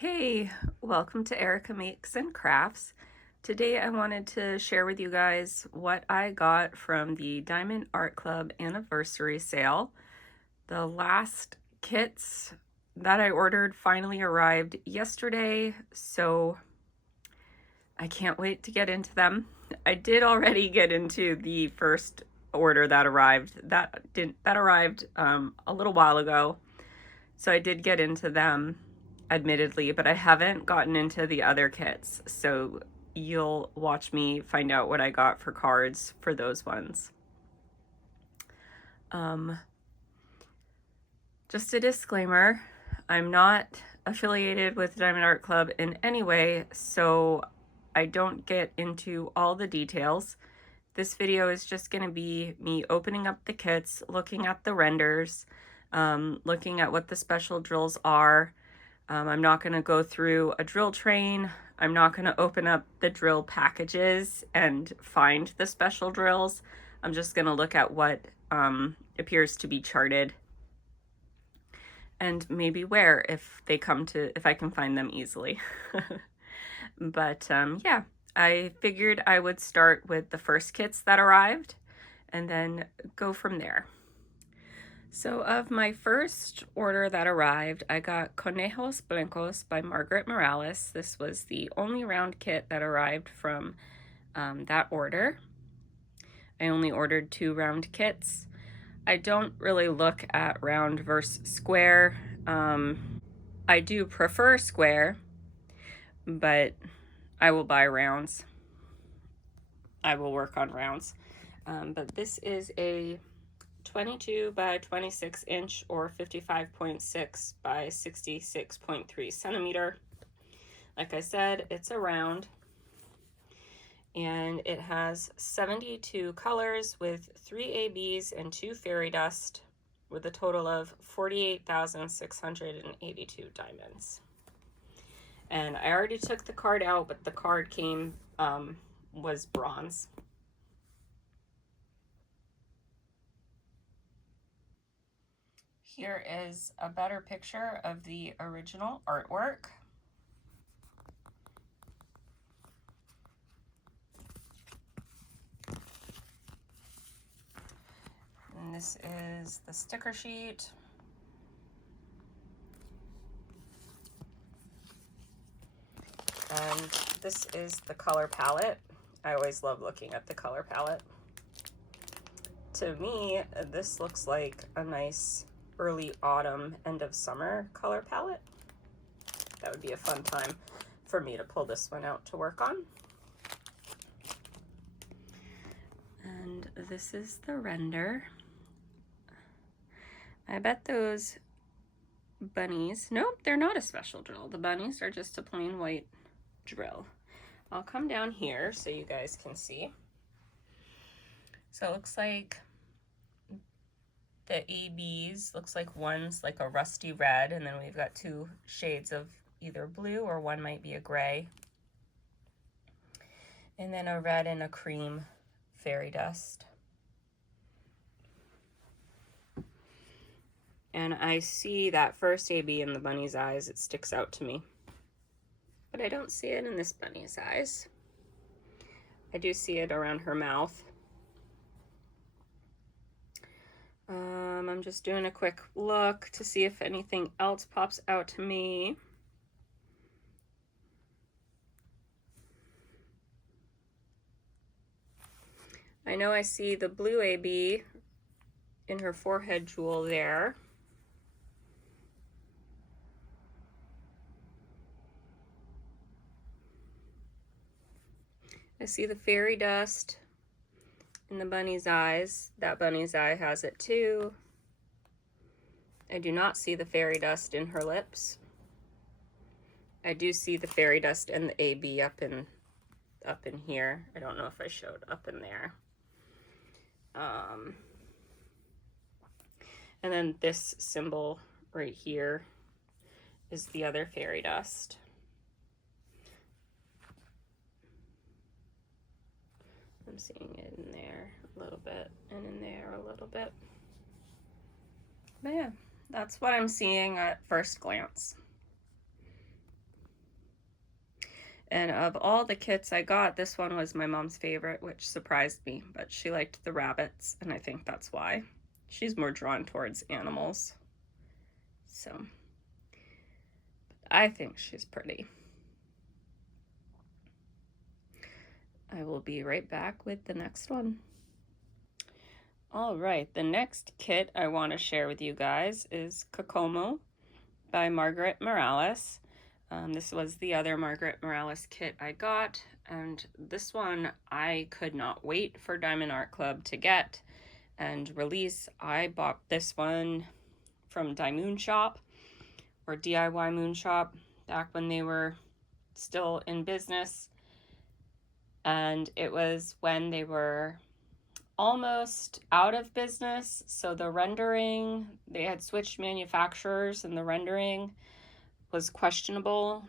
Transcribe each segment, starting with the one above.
Hey, welcome to Erica Makes and Crafts. Today I wanted to share with you guys what I got from the Diamond Art Club anniversary sale. The last kits that I ordered finally arrived yesterday, so I can't wait to get into them. I did already get into the first order that arrived. That arrived a little while ago, so I did get into them, admittedly, but I haven't gotten into the other kits, so you'll watch me find out what I got for cards for those ones. Just a disclaimer, I'm not affiliated with Diamond Art Club in any way, so I don't get into all the details. This video is just going to be me opening up the kits, looking at the renders, looking at what the special drills are. I'm not going to go through a drill train. I'm not going to open up the drill packages and find the special drills. I'm just going to look at what appears to be charted and maybe where if I can find them easily. But yeah, I figured I would start with the first kits that arrived and then go from there. So of my first order that arrived, I got Conejos Blancos by Margaret Morales. This was the only round kit that arrived from that order. I only ordered 2 round kits. I don't really look at round versus square. I do prefer square, but I will buy rounds. I will work on rounds. But this is a 22 by 26 inch or 55.6 by 66.3 centimeter. Like I said, it's a round, and it has 72 colors with 3 ABs and 2 fairy dust, with a total of 48,682 diamonds. And I already took the card out, but the card came was bronze. Here is a better picture of the original artwork. And this is the sticker sheet. And this is the color palette. I always love looking at the color palette. To me, this looks like a nice early autumn, end of summer color palette. That would be a fun time for me to pull this one out to work on. And this is the render. I bet those bunnies, nope, they're not a special drill. The bunnies are just a plain white drill. I'll come down here so you guys can see. So it looks like the ABs, looks like one's like a rusty red, and then we've got 2 shades of either blue, or one might be a gray. And then a red and a cream fairy dust. And I see that first AB in the bunny's eyes, it sticks out to me. But I don't see it in this bunny's eyes. I do see it around her mouth. I'm just doing a quick look to see if anything else pops out to me. I know I see the blue AB in her forehead jewel there. I see the fairy dust in the bunny's eyes. That bunny's eye has it too. I do not see the fairy dust in her lips. I do see the fairy dust and the AB up in here. I don't know if I showed up in there. And then this symbol right here is the other fairy dust. I'm seeing it in there a little bit and in there a little bit. But yeah, that's what I'm seeing at first glance. And of all the kits I got, this one was my mom's favorite, which surprised me, but she liked the rabbits, and I think that's why. She's more drawn towards animals. So I think she's pretty. I will be right back with the next one. All right, the next kit I want to share with you guys is Kokomo by Margaret Morales. This was the other Margaret Morales kit I got, and this one I could not wait for Diamond Art Club to get and release. I bought this one from Moon Shop, or DIY Moon Shop, back when they were still in business, and it was when they were almost out of business, so the rendering, they had switched manufacturers and the rendering was questionable.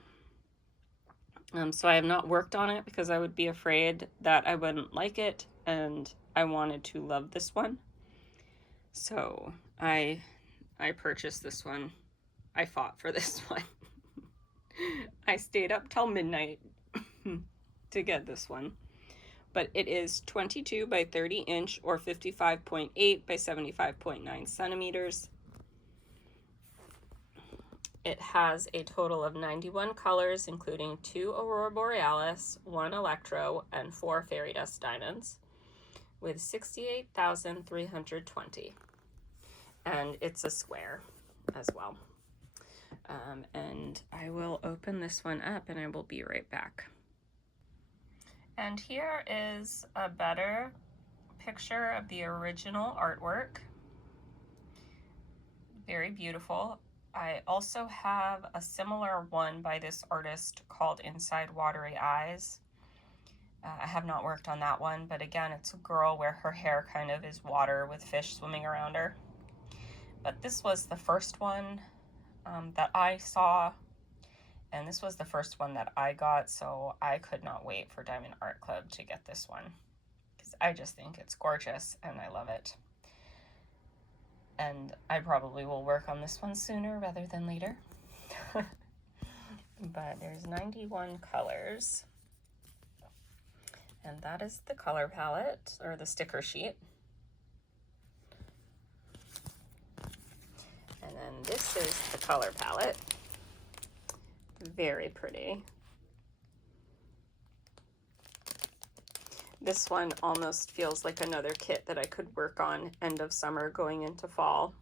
So I have not worked on it because I would be afraid that I wouldn't like it, and I wanted to love this one. So I purchased this one. I fought for this one. I stayed up till midnight to get this one. But it is 22 by 30 inch or 55.8 by 75.9 centimeters. It has a total of 91 colors, including 2 Aurora Borealis, 1 Electro, and 4 Fairy Dust Diamonds, with 68,320. And it's a square as well. And I will open this one up and I will be right back. And here is a better picture of the original artwork. Very beautiful. I also have a similar one by this artist called Inside Watery Eyes. I have not worked on that one, but again, it's a girl where her hair kind of is water with fish swimming around her. But this was the first one that I saw, and this was the first one that I got, so I could not wait for Diamond Art Club to get this one, because I just think it's gorgeous and I love it. And I probably will work on this one sooner rather than later. But there's 91 colors. And that is the color palette, or the sticker sheet. And then this is the color palette. Very pretty. This one almost feels like another kit that I could work on end of summer going into fall.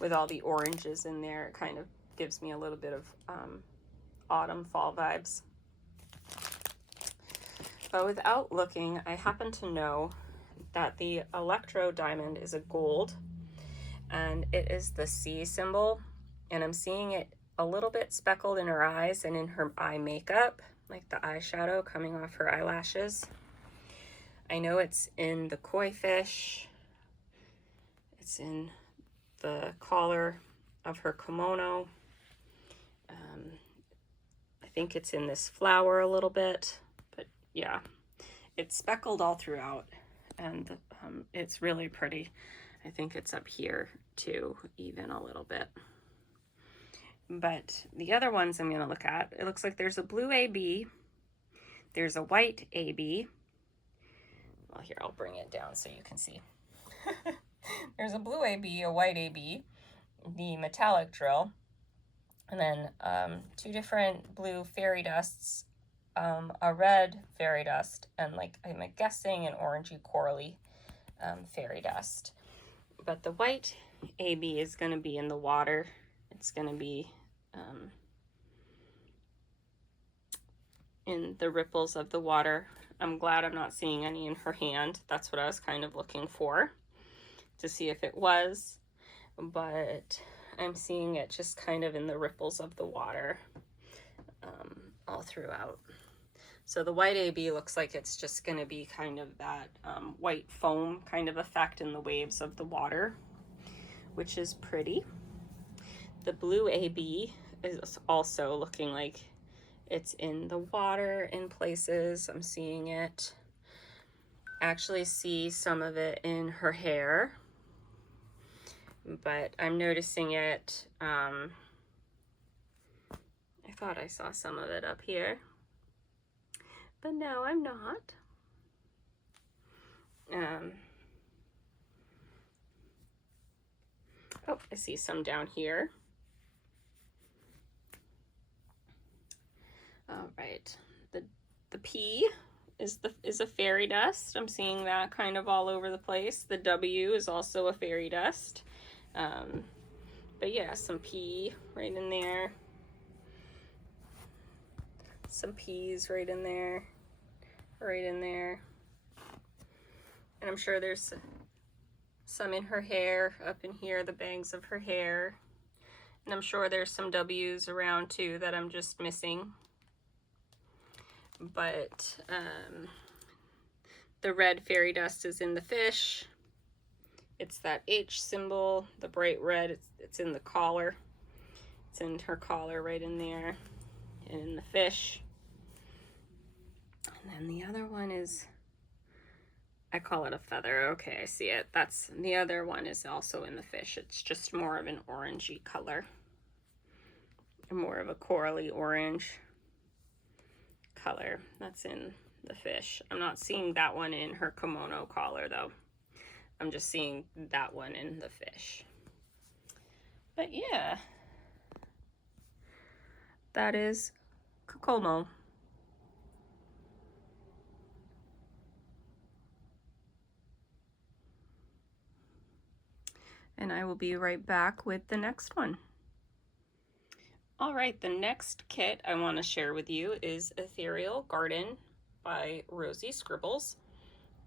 With all the oranges in there, it kind of gives me a little bit of autumn fall vibes. But without looking, I happen to know that the Electro Diamond is a gold, and it is the C symbol, and I'm seeing it a little bit speckled in her eyes and in her eye makeup, like the eyeshadow coming off her eyelashes. I know it's in the koi fish, it's in the collar of her kimono. I think it's in this flower a little bit, but yeah, it's speckled all throughout, and it's really pretty. I think it's up here too, even a little bit. But the other ones I'm going to look at, it looks like there's a blue AB, there's a white AB. Well, here, I'll bring it down so you can see. There's a blue AB, a white AB, the metallic drill, and then 2 different blue fairy dusts, a red fairy dust, and like I'm guessing an orangey corally fairy dust. But the white AB is going to be in the water. It's going to be in the ripples of the water. I'm glad I'm not seeing any in her hand. That's what I was kind of looking for, to see if it was, but I'm seeing it just kind of in the ripples of the water all throughout. So the white AB looks like it's just going to be kind of that white foam kind of effect in the waves of the water, which is pretty. The blue AB is also looking like it's in the water in places. I'm seeing it. Actually see some of it in her hair, but I'm noticing it thought I saw some of it up here, but no, I'm not. Oh, I see some down here. All right, the P is a fairy dust. I'm seeing that kind of all over the place. The W is also a fairy dust. But yeah, some P right in there. Some P's right in there. Right in there. And I'm sure there's some in her hair, up in here, the bangs of her hair. And I'm sure there's some W's around too that I'm just missing. But the red fairy dust is in the fish. It's that H symbol, the bright red. It's in the collar. It's in her collar right in there, and in the fish. And then the other one is, I call it a feather. Okay, I see it. The other one is also in the fish. It's just more of an orangey color. More of a corally orange color. That's in the fish. I'm not seeing that one in her kimono collar though. I'm just seeing that one in the fish. But yeah, that is Kokomo. And I will be right back with the next one. All right, the next kit I want to share with you is Ethereal Garden by Rosie Scribbles.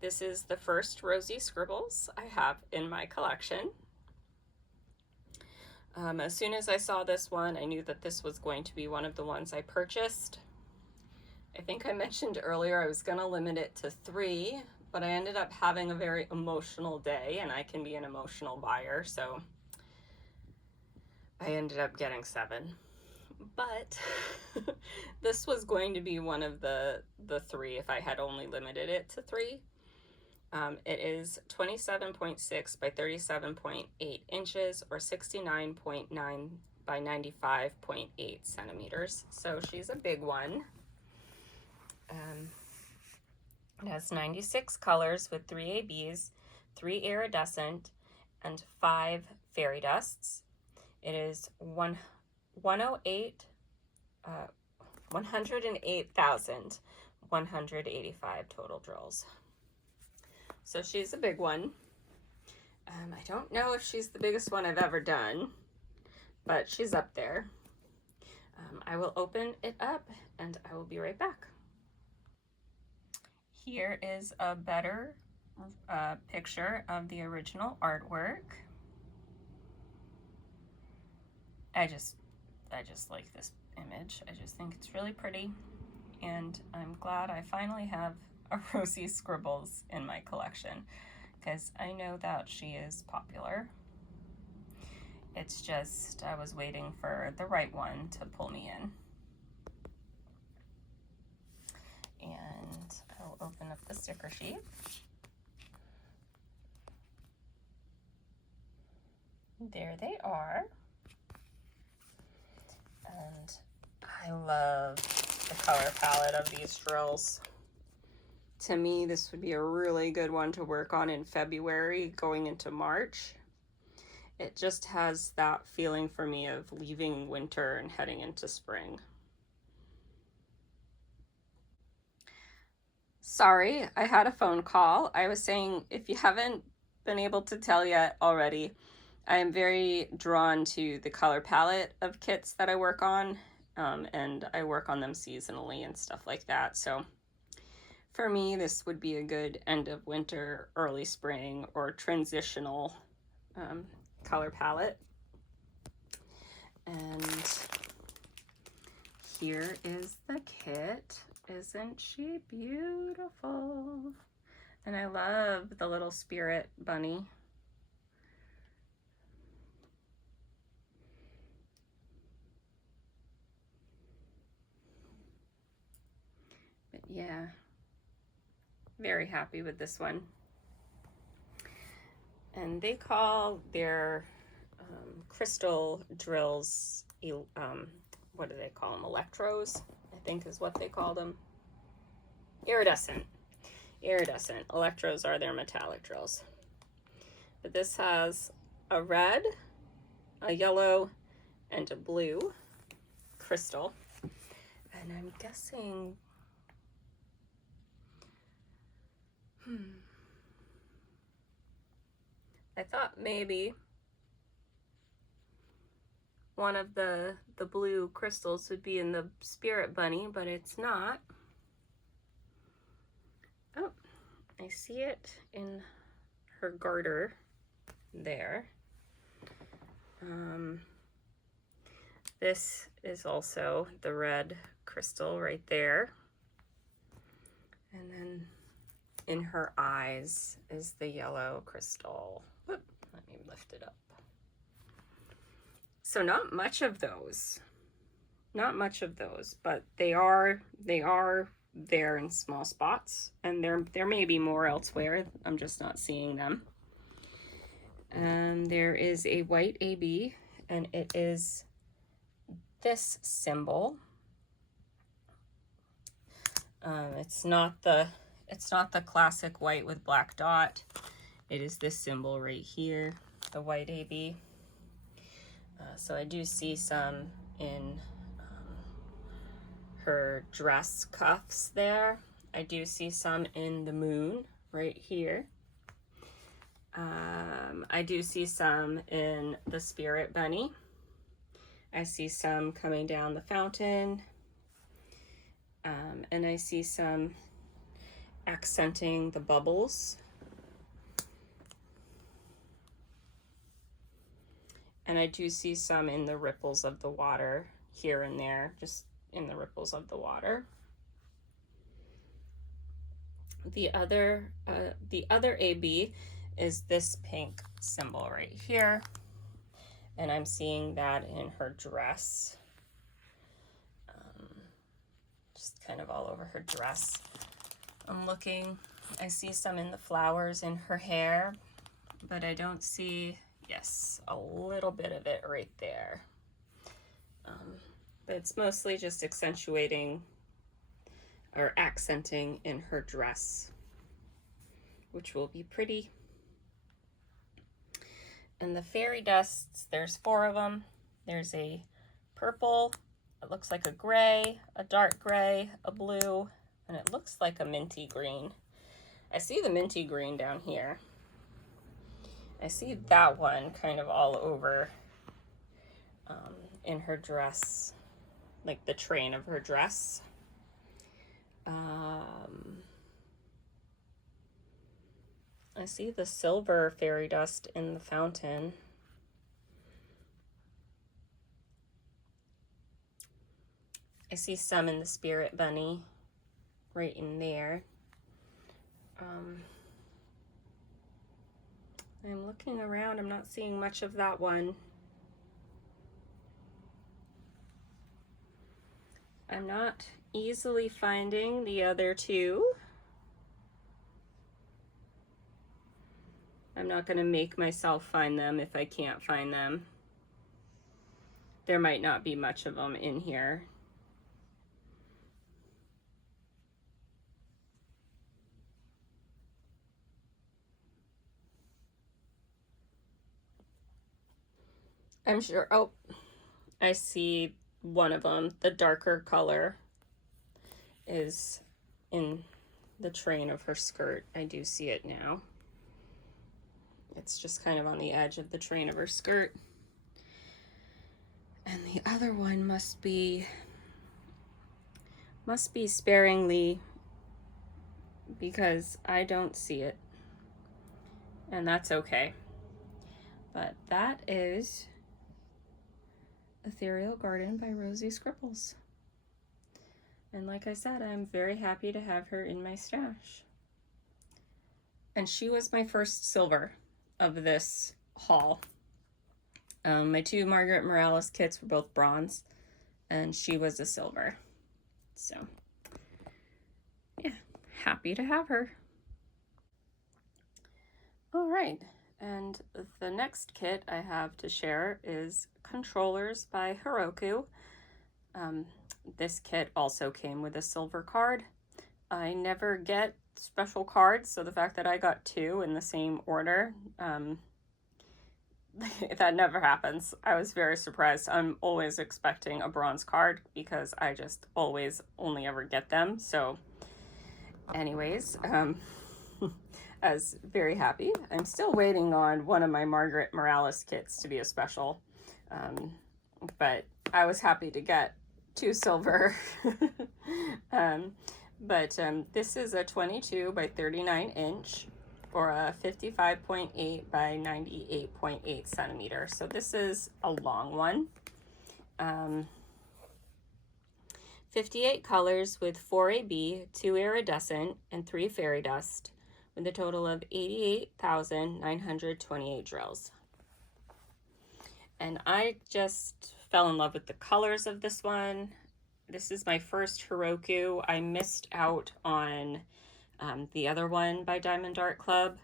This is the first Rosie Scribbles I have in my collection. As soon as I saw this one, I knew that this was going to be one of the ones I purchased. I think I mentioned earlier I was going to limit it to 3, but I ended up having a very emotional day, and I can be an emotional buyer, so I ended up getting 7. But this was going to be one of the 3 if I had only limited it to 3. It is 27.6 by 37.8 inches, or 69.9 by 95.8 centimeters. So she's a big one. It has 96 colors with 3 ABs, 3 iridescent, and 5 fairy dusts. It is 108,185 total drills. So she's a big one. I don't know if she's the biggest one I've ever done, but she's up there. I will open it up and I will be right back. Here is a better picture of the original artwork. I just like this image. I just think it's really pretty, and I'm glad I finally have a Rosie Scribbles in my collection, because I know that she is popular. It's just I was waiting for the right one to pull me in. And I'll open up the sticker sheet. There they are. And I love the color palette of these drills. To me, this would be a really good one to work on in February going into March. It just has that feeling for me of leaving winter and heading into spring. Sorry, I had a phone call. I was saying, if you haven't been able to tell yet already, I am very drawn to the color palette of kits that I work on, and I work on them seasonally and stuff like that. So for me, this would be a good end of winter, early spring, or transitional color palette. And here is the kit. Isn't she beautiful? And I love the little spirit bunny. But yeah, very happy with this one. And they call their crystal drills what do they call them? Electros, I think is what they call them. Iridescent. Iridescent. Electros are their metallic drills. But this has a red, a yellow, and a blue crystal. And I'm guessing, I thought maybe one of the blue crystals would be in the Spirit Bunny, but it's not. Oh, I see it in her garter there. This is also the red crystal right there. And then in her eyes is the yellow crystal. Whoop, let me lift it up. So not much of those. Not much of those, but they are there in small spots, and there may be more elsewhere. I'm just not seeing them. There is a white AB, and it is this symbol. It's not the classic white with black dot. It is this symbol right here, the white AB. So I do see some in her dress cuffs there. I do see some in the moon right here. I do see some in the Spirit Bunny. I see some coming down the fountain. And I see some accenting the bubbles. And I do see some in the ripples of the water here and there, just in the ripples of the water. The other AB is this pink symbol right here. And I'm seeing that in her dress. Just kind of all over her dress. I'm looking, I see some in the flowers in her hair, but I don't see, yes, a little bit of it right there. But it's mostly just accentuating or accenting in her dress, which will be pretty. And the fairy dusts, there's 4 of them. There's a purple, it looks like a gray, a dark gray, a blue, and it looks like a minty green. I see the minty green down here. I see that one kind of all over in her dress, like the train of her dress. I see the silver fairy dust in the fountain. I see some in the Spirit Bunny right in there. I'm looking around, I'm not seeing much of that one. I'm not easily finding the other 2. I'm not going to make myself find them if I can't find them. There might not be much of them in here. I'm sure, oh, I see one of them. The darker color is in the train of her skirt. I do see it now. It's just kind of on the edge of the train of her skirt. And the other one must be sparingly, because I don't see it. And that's okay. But that is Ethereal Garden by Rosie Scripples. And like I said, I'm very happy to have her in my stash. And she was my first silver of this haul. My 2 Margaret Morales kits were both bronze, and she was a silver. So, yeah, happy to have her. All right, and the next kit I have to share is Controllers by Heroku. This kit also came with a silver card. I never get special cards, so the fact that I got 2 in the same order, that never happens. I was very surprised. I'm always expecting a bronze card because I just always only ever get them. So anyways, I was very happy. I'm still waiting on one of my Margaret Morales kits to be a special, but I was happy to get 2 silver. This is a 22 by 39 inch for a 55.8 by 98.8 centimeter. So this is a long one. 58 colors with 4 AB, 2 iridescent, and 3 fairy dust, with a total of 88,928 drills. And I just fell in love with the colors of this one. This is my first Heroku. I missed out on the other one by Diamond Art Club.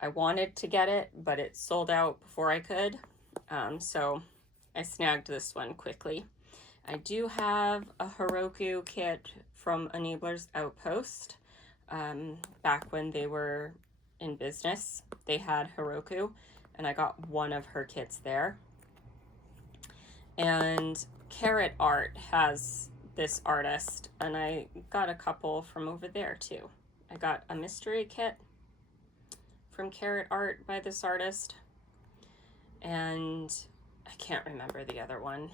I wanted to get it, but it sold out before I could. So I snagged this one quickly. I do have a Heroku kit from Enabler's Outpost. Back when they were in business, they had Heroku, and I got one of her kits there. And Carrot Art has this artist, and I got a couple from over there too. I got a mystery kit from Carrot Art by this artist, and I can't remember the other one,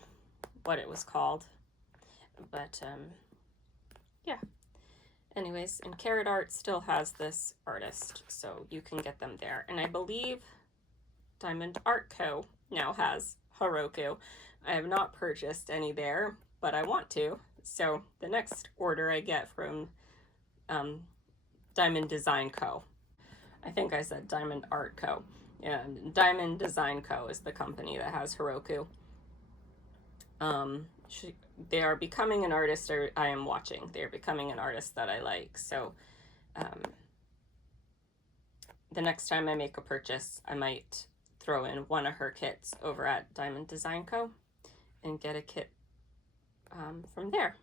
what it was called, but yeah. Anyways, and Carrot Art still has this artist, so you can get them there. And I believe Diamond Art Co. now has Heroku. I have not purchased any there, but I want to. So the next order I get from Diamond Design Co. I think I said Diamond Art Co. And Diamond Design Co. is the company that has Heroku. They are becoming an artist I am watching. They're becoming an artist that I like. So the next time I make a purchase, I might throw in one of her kits over at Diamond Design Co. and get a kit from there.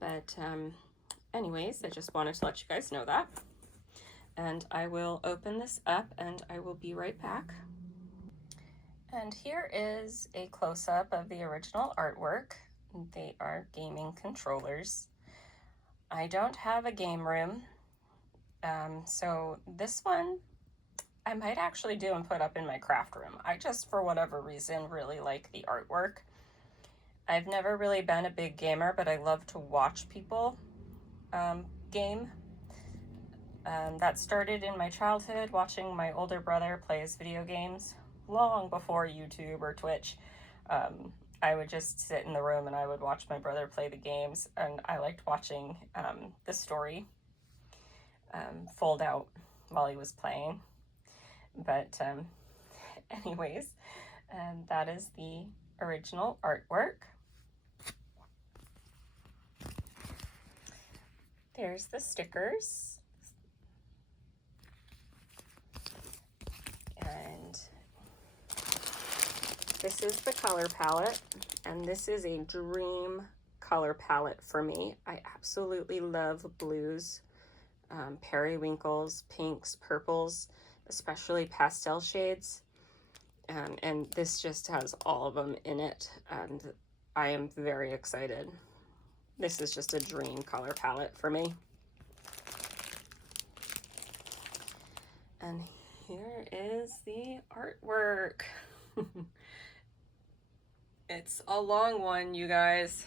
But anyways, I just wanted to let you guys know that. And I will open this up and I will be right back. And here is a close-up of the original artwork. They are gaming controllers. I don't have a game room, so this one I might actually do and put up in my craft room. I just, for whatever reason, really like the artwork. I've never really been a big gamer, but I love to watch people game. That started in my childhood, watching my older brother play his video games long before YouTube or Twitch. I would just sit in the room and I would watch my brother play the games, and I liked watching the story fold out while he was playing. But anyways, that is the original artwork. There's the stickers. And this is the color palette, and this is a dream color palette for me. I absolutely love blues, periwinkles, pinks, purples, especially pastel shades. And this just has all of them in it, and I am very excited. This is just a dream color palette for me. And here is the artwork. It's a long one, you guys.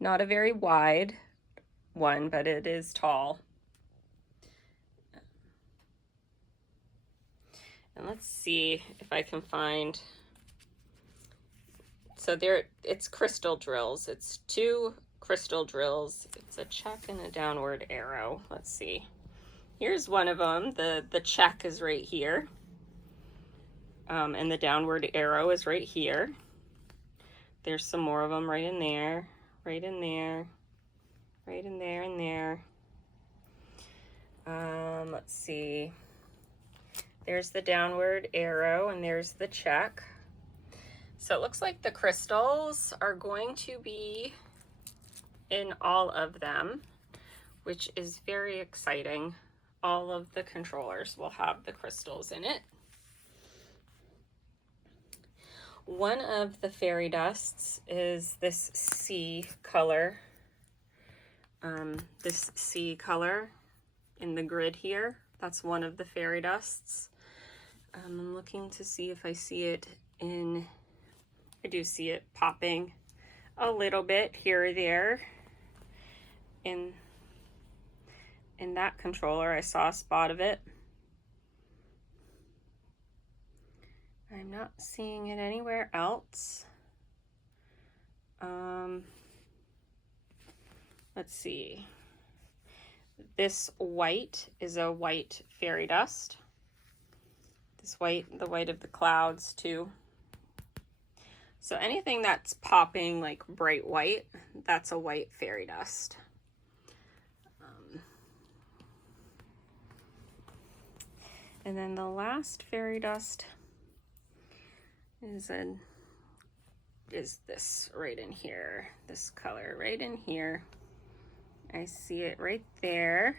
Not a very wide one, but it is tall. And let's see if I can find, so there, it's crystal drills. It's 2 crystal drills. It's a check and a downward arrow. Let's see. Here's one of them. The check is right here. And the downward arrow is right here. There's some more of them right in there, right in there, right in there, and there. Let's see. There's the downward arrow, and there's the check. So it looks like the crystals are going to be in all of them, which is very exciting. All of the controllers will have the crystals in it. One of the fairy dusts is this sea color. This sea color in the grid here. That's one of the fairy dusts. I'm looking to see if I see it in, I do see it popping a little bit here or there. In that controller, I saw a spot of it. I'm not seeing it anywhere else. Let's see. This white is a white fairy dust. This white, the white of the clouds too. So anything that's popping like bright white, that's a white fairy dust. And then the last fairy dust is this right in here, this color right in here. I see it right there.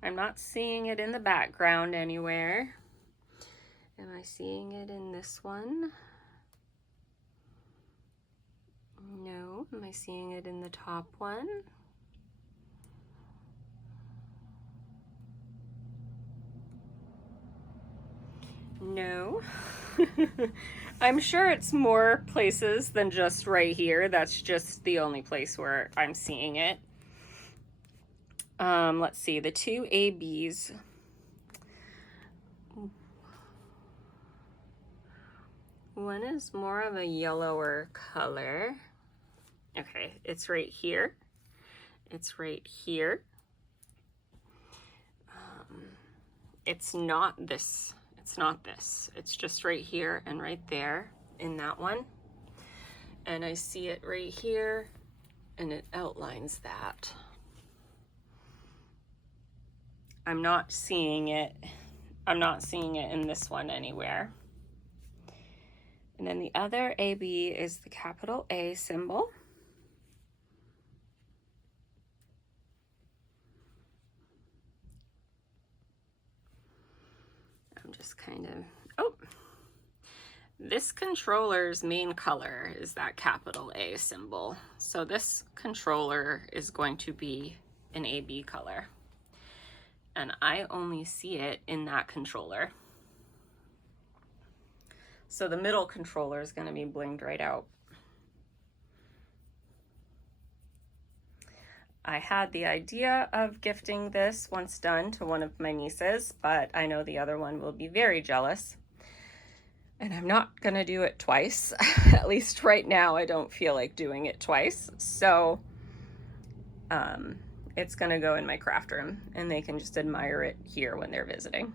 I'm not seeing it in the background anywhere. Am I seeing it in this one? No. Am I seeing it in the top one? No. I'm sure it's more places than just right here. That's just the only place where I'm seeing it. Let's see, the two ABs. One is more of a yellower color. Okay, it's right here. It's right here. It's not this. It's not this. It's just right here and right there in that one. And I see it right here and it outlines that. I'm not seeing it. I'm not seeing it in this one anywhere. And then the other AB is the capital A symbol. I'm just kind of, oh, this controller's main color is that capital A symbol. So this controller is going to be an AB color. And I only see it in that controller. So the middle controller is going to be blinged right out. I had the idea of gifting this once done to one of my nieces, but I know the other one will be very jealous. And I'm not going to do it twice. At least right now, I don't feel like doing it twice. So it's going to go in my craft room and they can just admire it here when they're visiting.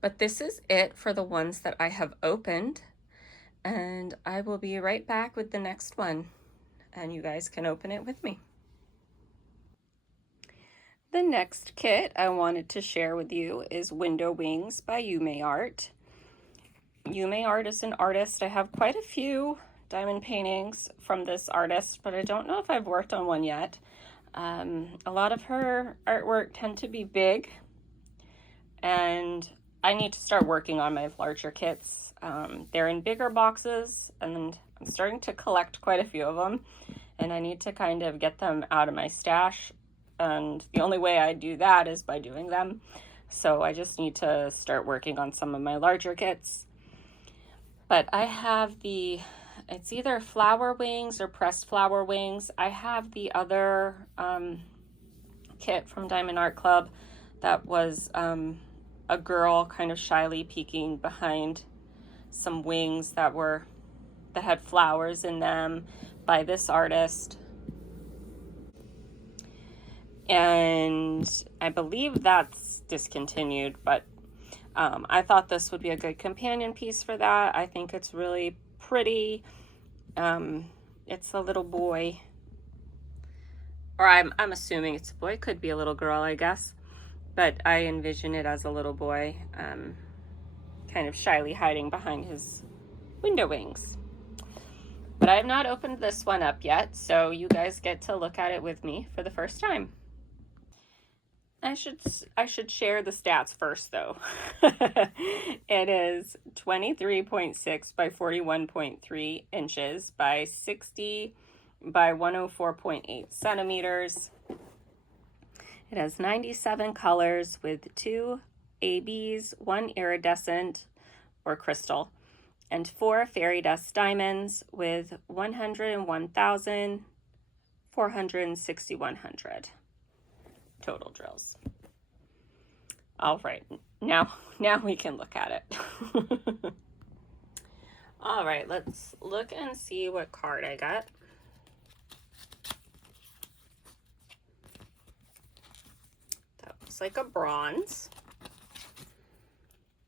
But this is it for the ones that I have opened, and I will be right back with the next one and you guys can open it with me. The next kit I wanted to share with you is Window Wings by Yume Art. Yume Art is an artist. I have quite a few diamond paintings from this artist, but I don't know if I've worked on one yet. A lot of her artwork tend to be big, and I need to start working on my larger kits. They're in bigger boxes, and I'm starting to collect quite a few of them, and I need to kind of get them out of my stash, and the only way I do that is by doing them. So I just need to start working on some of my larger kits. But I have it's either flower wings or pressed flower wings. I have the other kit from Diamond Art Club that was a girl kind of shyly peeking behind some wings that had flowers in them by this artist. And I believe that's discontinued, but I thought this would be a good companion piece for that. I think it's really pretty. It's a little boy, or I'm assuming it's a boy. Could be a little girl, I guess, but I envision it as a little boy. kind of shyly hiding behind his window wings. But I have not opened this one up yet, so you guys get to look at it with me for the first time. I should share the stats first though. It is 23.6 by 41.3 inches by 60 by 104.8 centimeters. It has 97 colors with 2 ABs, 1 iridescent or crystal, and 4 fairy dust diamonds with 101,461 total drills. All right, now we can look at it. All right, let's look and see what card I got. That looks like a bronze,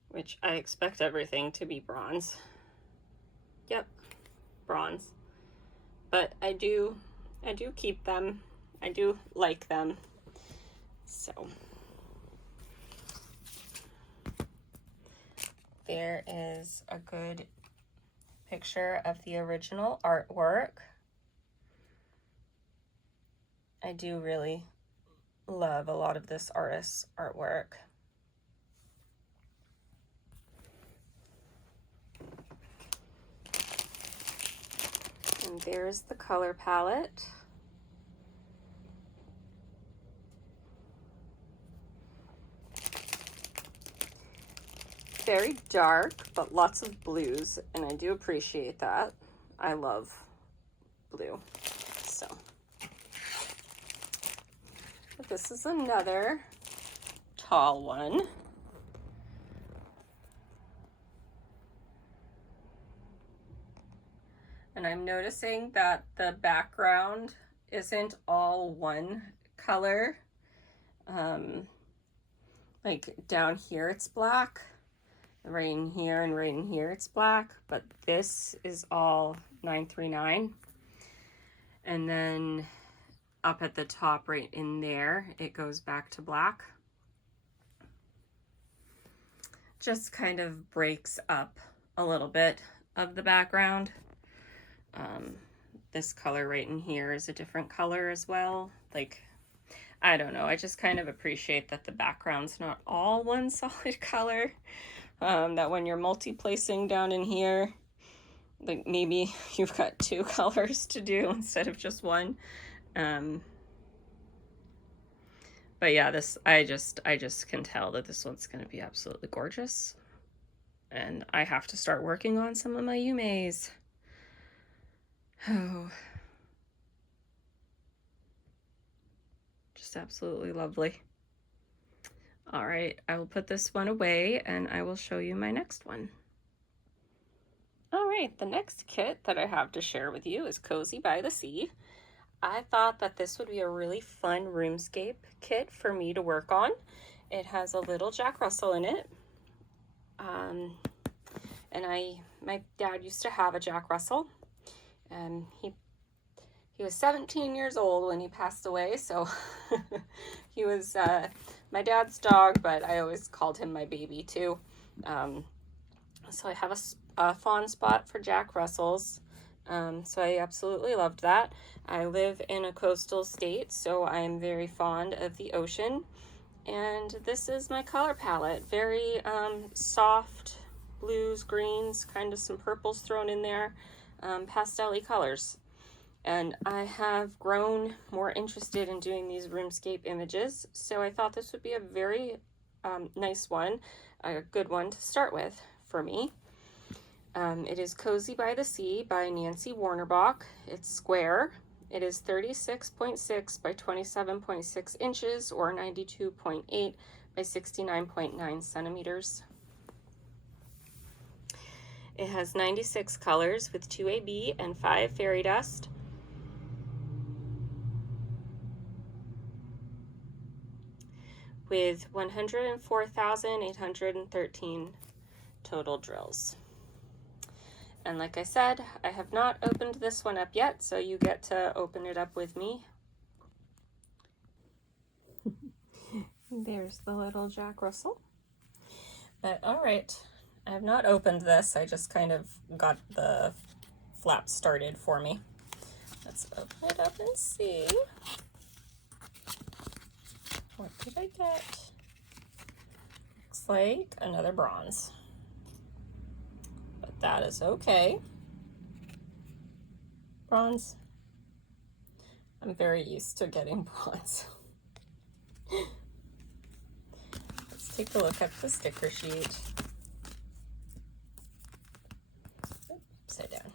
which I expect everything to be bronze. Yep, bronze. But I do keep them. I do like them. So there is a good picture of the original artwork. I do really love a lot of this artist's artwork. And there's the color palette. Very dark, but lots of blues, and I do appreciate that. I love blue. So but this is another tall one. And I'm noticing that the background isn't all one color. Like down here it's black, right in here and right in here it's black, but this is all 939. And then up at the top right in there, it goes back to black. Just kind of breaks up a little bit of the background. This color right in here is a different color as well. Like, I don't know, I just kind of appreciate that the background's not all one solid color. That when you're multi-placing down in here, like maybe you've got 2 colors to do instead of just one. But yeah, this I just can tell that this one's going to be absolutely gorgeous. And I have to start working on some of my Yumeis. Oh. Just absolutely lovely. All right, I will put this one away and I will show you my next one. All right, the next kit that I have to share with you is Cozy by the Sea. I thought that this would be a really fun roomscape kit for me to work on. It has a little Jack Russell in it. And my dad used to have a Jack Russell. He was 17 years old when he passed away, so he was my dad's dog, but I always called him my baby too. So I have a fond spot for Jack Russells. So I absolutely loved that. I live in a coastal state, so I am very fond of the ocean. And this is my color palette. Very soft blues, greens, kind of some purples thrown in there, pastel-y colors. And I have grown more interested in doing these roomscape images, so I thought this would be a very nice one, a good one to start with for me. It is Cozy by the Sea by Nancy Warnerbach. It's square. It is 36.6 by 27.6 inches or 92.8 by 69.9 centimeters. It has 96 colors with 2 AB and 5 fairy dust. With 104,813 total drills. And like I said, I have not opened this one up yet, so you get to open it up with me. There's the little Jack Russell. But all right, I have not opened this. I just kind of got the flap started for me. Let's open it up and see. What did I get? Looks like another bronze. But that is okay. Bronze. I'm very used to getting bronze. Let's take a look at the sticker sheet. Upside down.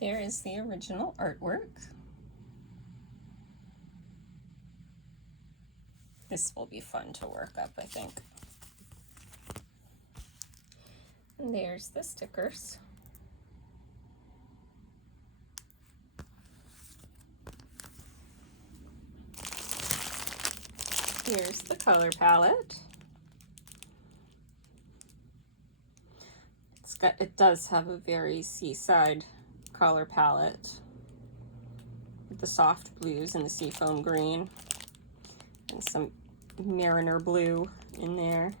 There is the original artwork. This will be fun to work up, I think. And there's the stickers. Here's the color palette. It does have a very seaside color palette with the soft blues and the seafoam green and some mariner blue in there.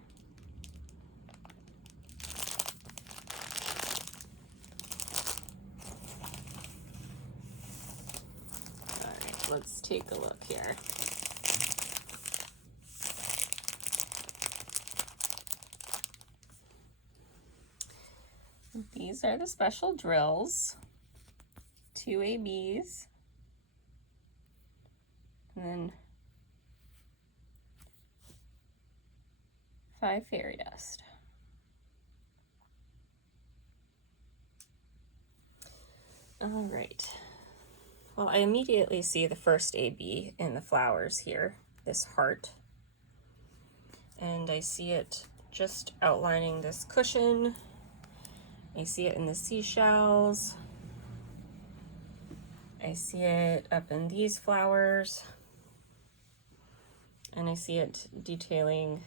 All right, let's take a look here. These are the special drills, 2 ABs, and then 5 fairy dust. All right. Well, I immediately see the first AB in the flowers here, this heart. And I see it just outlining this cushion. I see it in the seashells. I see it up in these flowers. And I see it detailing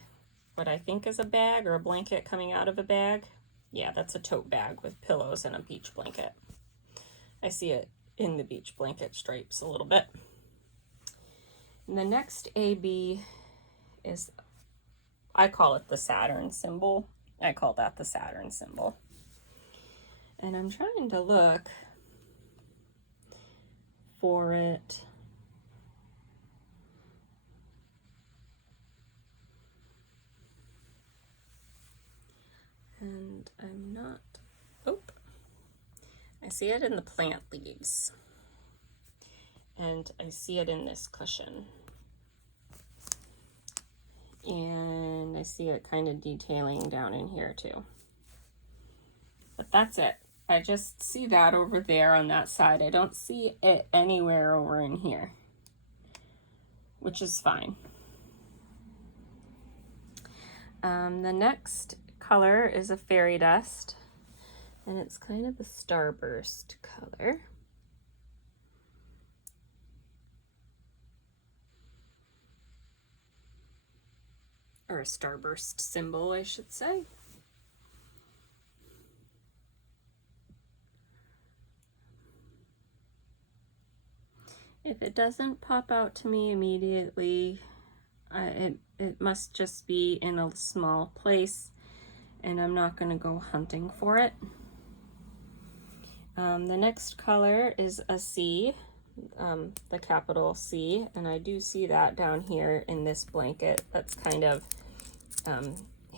what I think is a bag or a blanket coming out of a bag. Yeah, that's a tote bag with pillows and a beach blanket. I see it in the beach blanket stripes a little bit. And the next AB is, I call it the Saturn symbol. I call that the Saturn symbol. And I'm trying to look for it. And I'm not, oh, I see it in the plant leaves. And I see it in this cushion. And I see it kind of detailing down in here too. But that's it. I just see that over there on that side. I don't see it anywhere over in here, which is fine. The next color is a fairy dust, and it's kind of a starburst color. Or a starburst symbol, I should say. If it doesn't pop out to me immediately, it must just be in a small place, and I'm not going to go hunting for it. The next color is a C, the capital C, and I do see that down here in this blanket that's kind of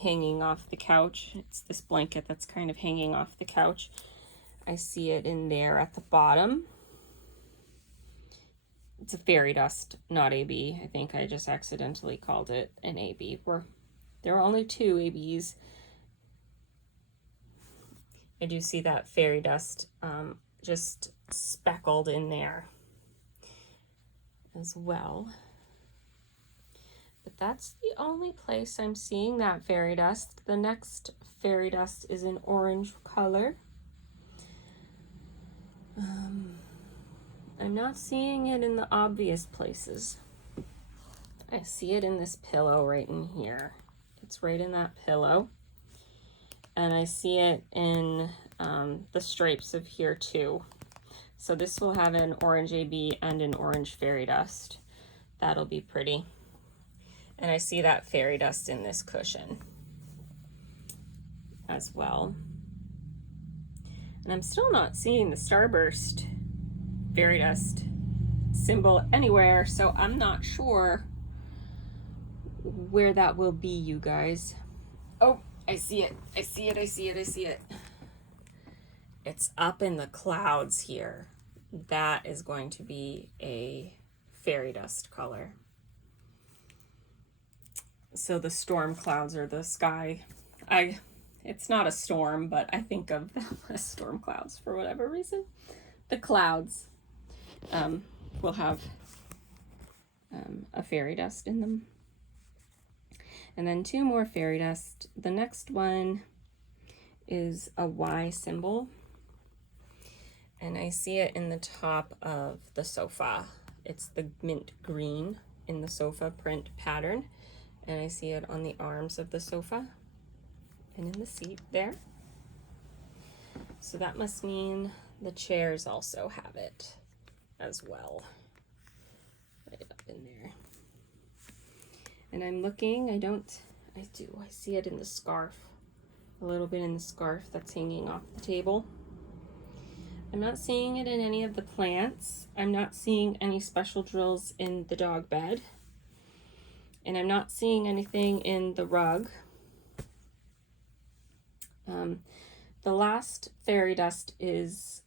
hanging off the couch. It's this blanket that's kind of hanging off the couch. I see it in there at the bottom. It's a fairy dust, not AB. I think I just accidentally called it an AB. There are only 2 ABs. I do see that fairy dust just speckled in there as well. But that's the only place I'm seeing that fairy dust. The next fairy dust is an orange color. I'm not seeing it in the obvious places. I see it in this pillow right in here. It's right in that pillow. And I see it in the stripes of here too. So this will have an orange AB and an orange fairy dust. That'll be pretty. And I see that fairy dust in this cushion. as well. And I'm still not seeing the Starburst fairy dust symbol anywhere, so I'm not sure where that will be, you guys. Oh, I see it. I see it. I see it. I see it. It's up in the clouds here. That is going to be a fairy dust color. So the storm clouds are the sky. It's not a storm, but I think of them as storm clouds for whatever reason. The clouds will have a fairy dust in them. And then 2 more fairy dust. The next one is a Y symbol. And I see it in the top of the sofa. It's the mint green in the sofa print pattern. And I see it on the arms of the sofa and in the seat there. So that must mean the chairs also have it as well. Right up in there. And I'm looking, I see it in the scarf. A little bit in the scarf that's hanging off the table. I'm not seeing it in any of the plants. I'm not seeing any special drills in the dog bed. And I'm not seeing anything in the rug. The last fairy dust is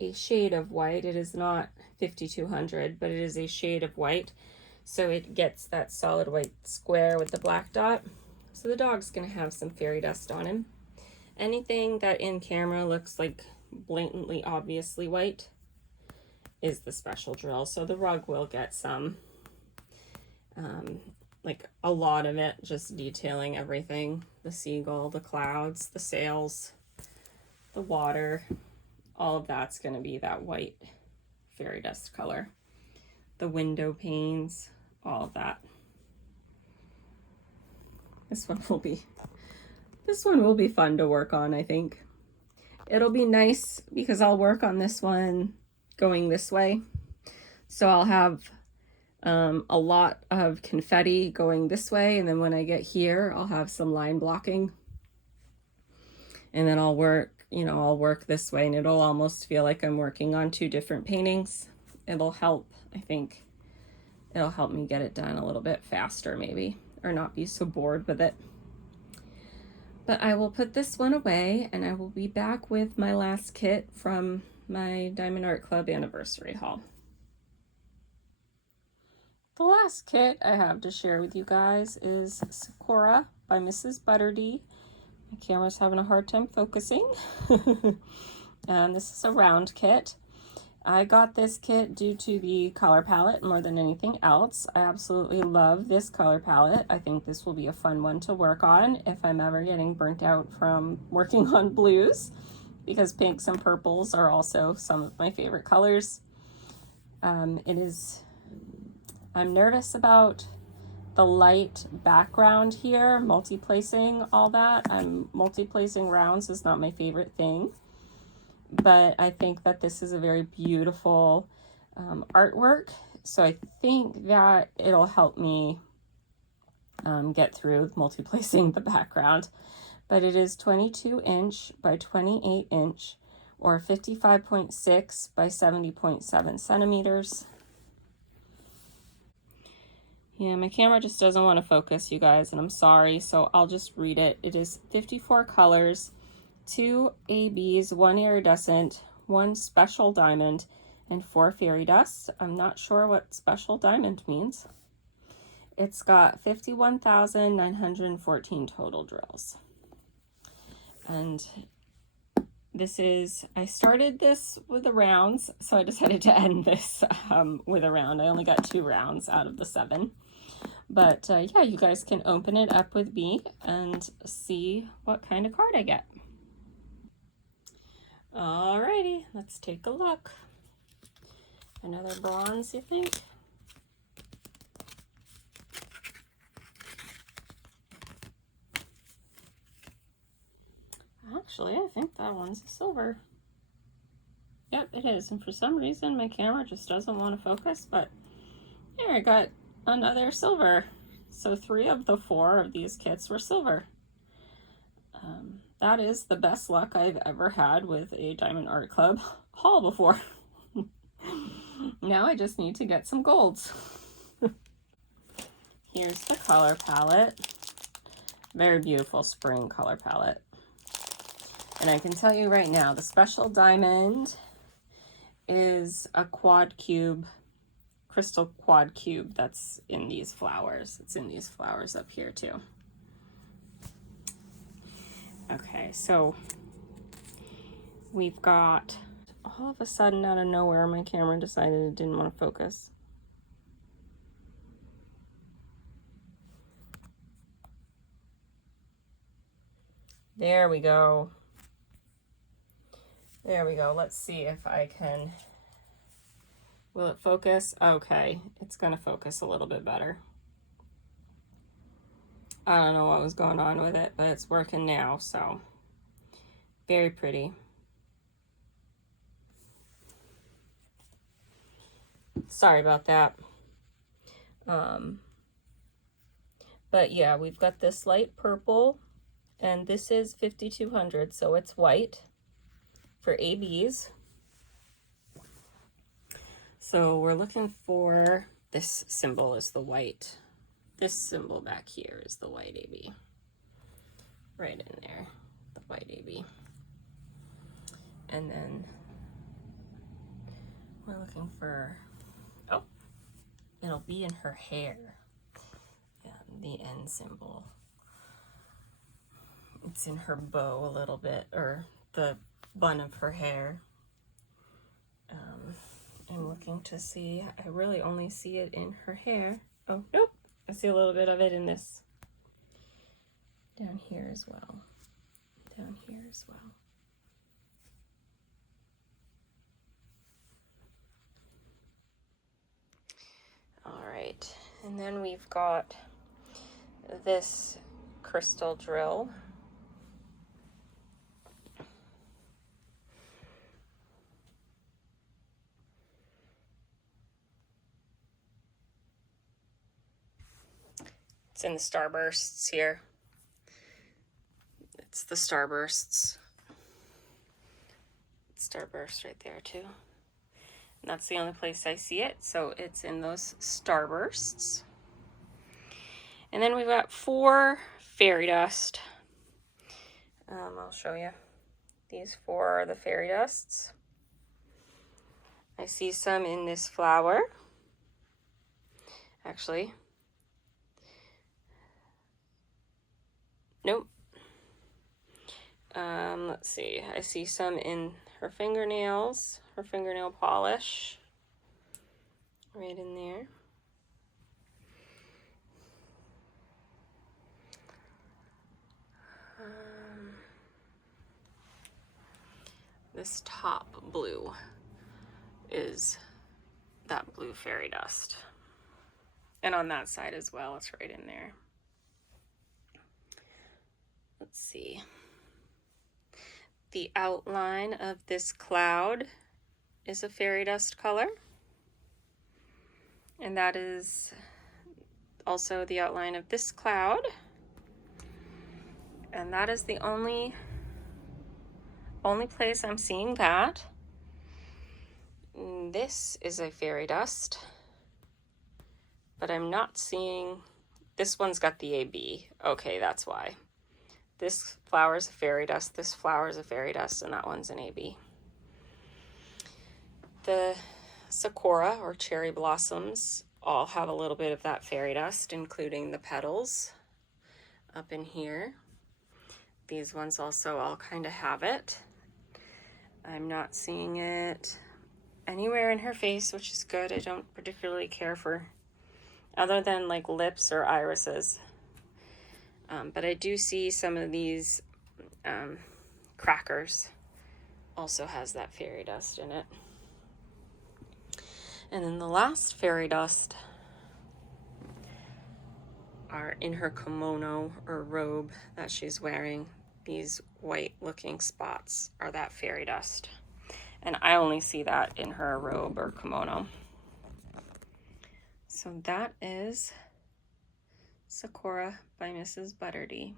a shade of white. It is not 5200, but it is a shade of white. So it gets that solid white square with the black dot. So the dog's gonna have some fairy dust on him. Anything that in camera looks like blatantly obviously white is the special drill. So the rug will get some, like a lot of it, just detailing everything. The seagull, the clouds, the sails, the water, all of that's gonna be that white fairy dust color. The window panes, all of that. This one will be fun to work on, I think. It'll be nice because I'll work on this one going this way. So I'll have a lot of confetti going this way, and then when I get here, I'll have some line blocking. And then I'll work this way, and it'll almost feel like I'm working on 2 different paintings. It'll help, I think. It'll help me get it done a little bit faster maybe, or not be so bored with it. But I will put this one away, and I will be back with my last kit from my Diamond Art Club anniversary haul. The last kit I have to share with you guys is Sakura by Mrs. Butterdee. My camera's having a hard time focusing. And this is a round kit. I got this kit due to the color palette more than anything else. I absolutely love this color palette. I think this will be a fun one to work on if I'm ever getting burnt out from working on blues, because pinks and purples are also some of my favorite colors. I'm nervous about the light background here, multi-placing all that. Multi-placing rounds is not my favorite thing. But I think that this is a very beautiful artwork. So I think that it'll help me get through multi-placing the background. But it is 22 inch by 28 inch, or 55.6 by 70.7 centimeters. Yeah, my camera just doesn't want to focus, you guys, and I'm sorry, so I'll just read it. It is 54 colors, 2 ABs, 1 iridescent, 1 special diamond, and 4 fairy dust. I'm not sure what special diamond means. It's got 51,914 total drills. And I started this with the rounds, so I decided to end this with a round. I only got 2 rounds out of the 7. But yeah, you guys can open it up with me and see what kind of card I get. Alrighty, let's take a look. Another bronze, you think? Actually, I think that one's a silver. Yep, it is. And for some reason, my camera just doesn't want to focus, but there, I got another silver. So 3 of the 4 of these kits were silver. That is the best luck I've ever had with a Diamond Art Club haul before. Now I just need to get some golds. Here's the color palette. Very beautiful spring color palette. And I can tell you right now, the special diamond is a quad cube, crystal quad cube that's in these flowers. It's in these flowers up here too. Okay, so we've got, all of a sudden out of nowhere, my camera decided it didn't want to focus. There we go. There we go. Let's see if I can, will it focus? Okay, it's gonna focus a little bit better. I don't know what was going on with it, but it's working now, so very pretty. Sorry about that. But yeah, we've got this light purple, and this is 5200, so it's white for ABs. So we're looking for, this symbol is the white. This symbol back here is the white AB. Right in there, the white AB. And then we're looking for, oh, it'll be in her hair. And the N symbol. It's in her bow a little bit, or the bun of her hair. I'm looking to see, I really only see it in her hair. Oh, nope, I see a little bit of it in this. Down here as well. Down here as well. All right, and then we've got this crystal drill. It's in the starbursts here. It's the starbursts. Starburst right there too. And that's the only place I see it, so it's in those starbursts. And then we've got 4 fairy dust. I'll show you. These 4 are the fairy dusts. I see some in this flower. Actually, nope. Let's see. I see some in her fingernails, her fingernail polish. Right in there. This top blue is that blue fairy dust. And on that side as well, it's right in there. Let's see. The outline of this cloud is a fairy dust color. And that is also the outline of this cloud. And that is the only place I'm seeing that. This is a fairy dust, but I'm not seeing, this one's got the AB. Okay, that's why. This flower is a fairy dust, this flower is a fairy dust, and that one's an AB. The sakura or cherry blossoms all have a little bit of that fairy dust, including the petals up in here. These ones also all kind of have it. I'm not seeing it anywhere in her face, which is good. I don't particularly care for, other than like lips or irises. But I do see some of these crackers also has that fairy dust in it. And then the last fairy dust are in her kimono or robe that she's wearing. These white looking spots are that fairy dust. And I only see that in her robe or kimono. So that is Sakura by Mrs. Butterdy.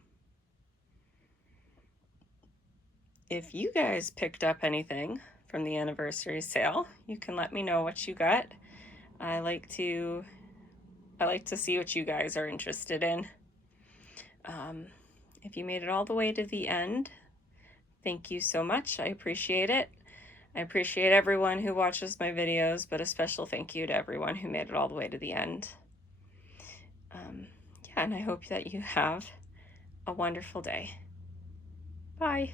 If you guys picked up anything from the anniversary sale, you can let me know what you got. I like to see what you guys are interested in. If you made it all the way to the end, thank you so much. I appreciate it. I appreciate everyone who watches my videos, but a special thank you to everyone who made it all the way to the end. Yeah, and I hope that you have a wonderful day. Bye.